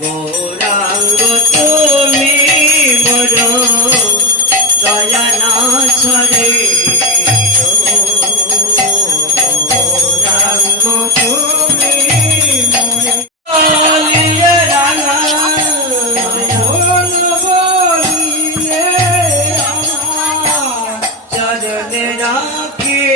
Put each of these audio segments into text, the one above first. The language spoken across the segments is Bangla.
গৌরাঙ্গ তুমি মোর দয়া না ছড়ে গৌরাঙ্গ তুমি বলিয়ে রাঙা বলিয়ে চরণে রাখি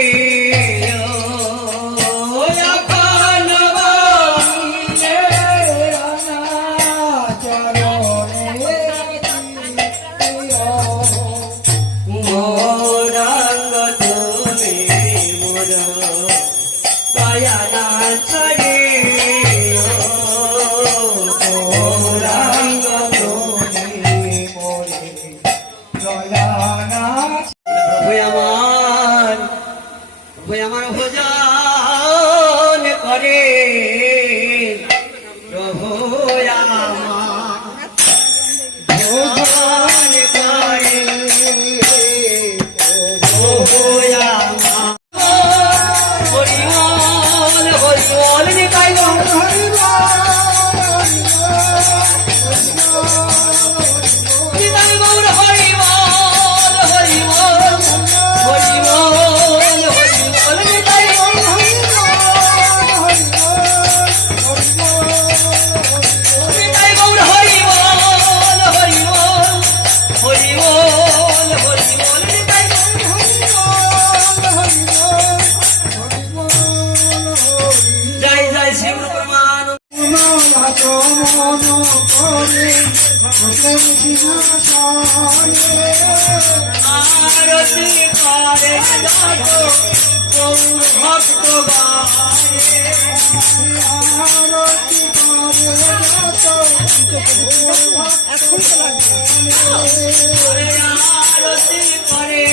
আমার ভোজন করে প্রভু আমার ভোজন করে প্রভু আমার হরিবল হরিবল নিতাই গৌর নিতাই গৌর হরিবল হরিবল হরিবল আরতি করে ভক্ত গায়ে আরতি করে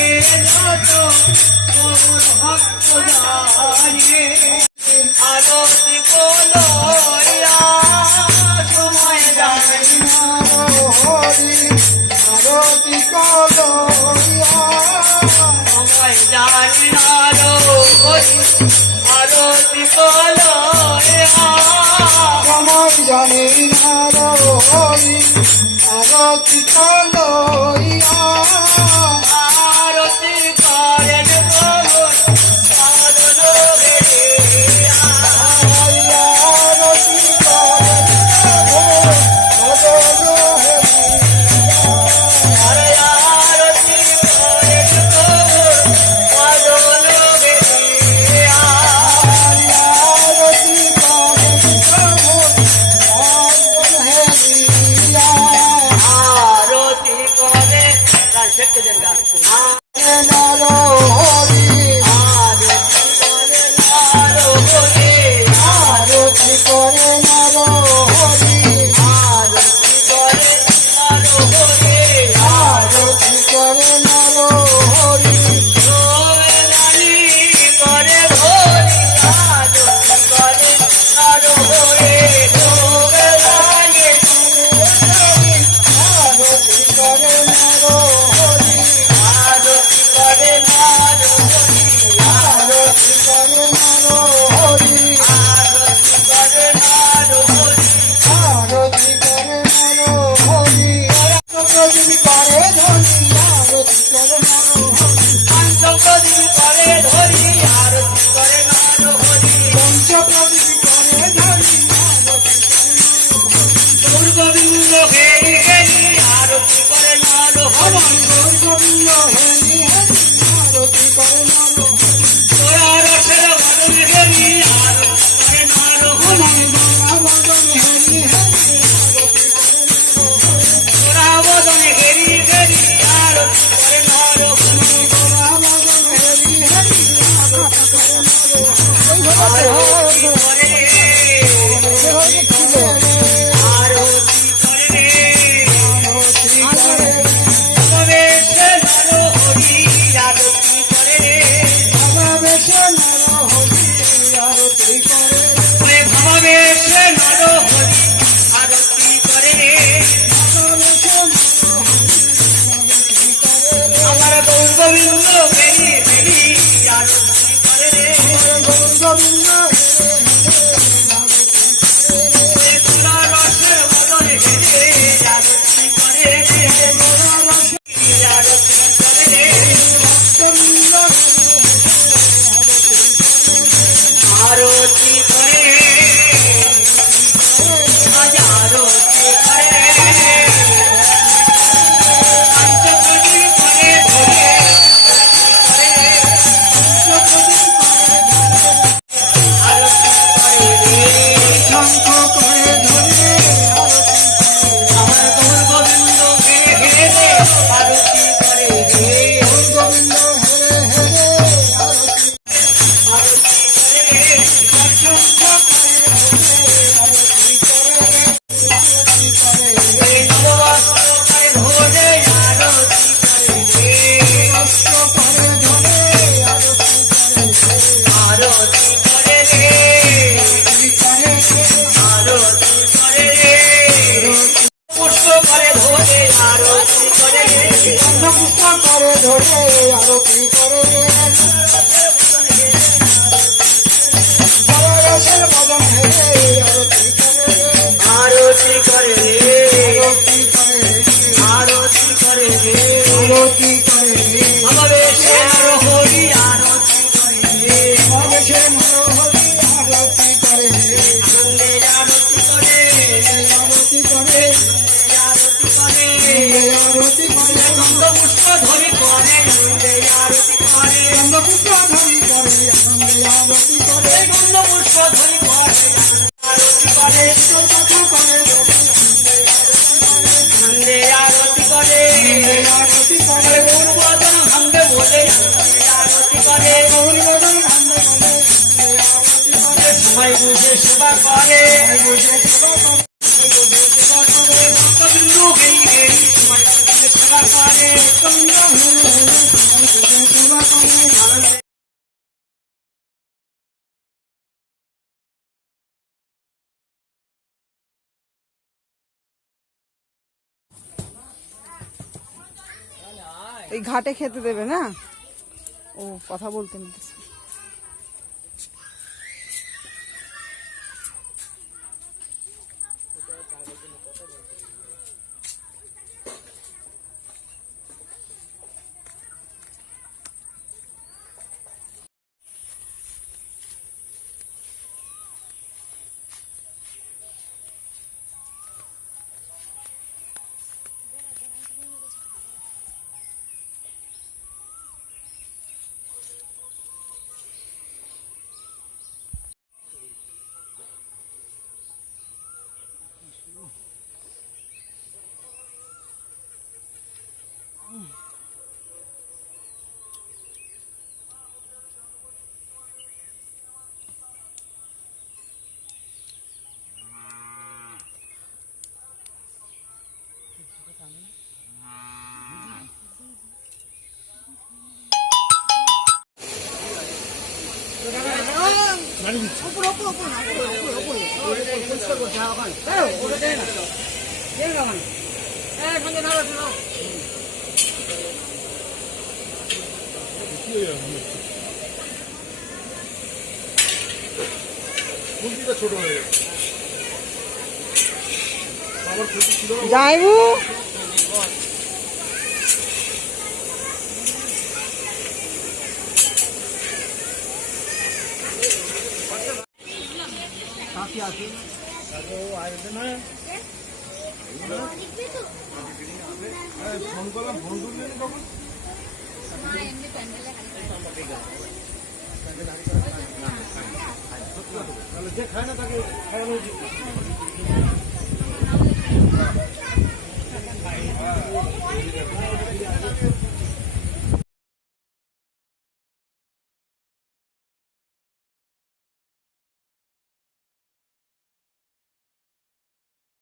ভক্ত গায়ে আরতি বলো সময় যায় আরতি করো সময় যায় আরতি করো সময় জানে না আরতি করো আরতি করে Hare Hare আজ আরতি করে পঞ্চপ্রদীপ করে ধরে আরতি করে রে শঙ্খ করে ধরে আমার গৌর গোবিন্দ গেলে গেলে আরতি করে রে গোবিন্দ হেরে হেরে আরতি করে রে শঙ্খ করে আরতি করে এই নববস্ত্র করে ধরে আরতি করে রে অস্ত্র করে ধরে আরতি করে রে আরতি করে রে পুষ্প করে ধরে আরতি করে রে পুষ্প করে ধরে আরতি করে রসের বদন হেরে আরতি করে আরতি করে রে আরতি করে আরতি করে রে আরতি করে ভগবেশে হরি আরতি করে রে মগেছে মনোহরি আরতি করে আনন্দে আরতি করে আরতি করে আরতি করে আরতি করে গন্ধ পুষ্প ধরি করে আনন্দে আরতি করে পুষ্প ধরি করে আনন্দে আরতি করে গন্ধ পুষ্প ধরি করে আরতি করে কথা করে আনন্দে আরতি করে আরতি করে গৌর বদন ভাঙ্গে বলে আরতি করে গৌরী বদন ভান্ডে বলে আরতি করে সবাই বুঝে সেবা করে বুঝে সেবা করে সেবা করে ভক্তবৃন্দ গেই গেই সবাই বুঝে সেবা করে চন্দ্র হেরে হেরে বুঝে সেবা করে এই ঘাটে খেতে দেবে না? ও কথা বলতে নিতেছে। ছোট হয়ে গেছে আবার খুশি ছিল যাইবু কাকি আছে ফোন করলাম ফোন করলেন কখন তাহলে যে খায় না তাকে খাওয়ানো উচিত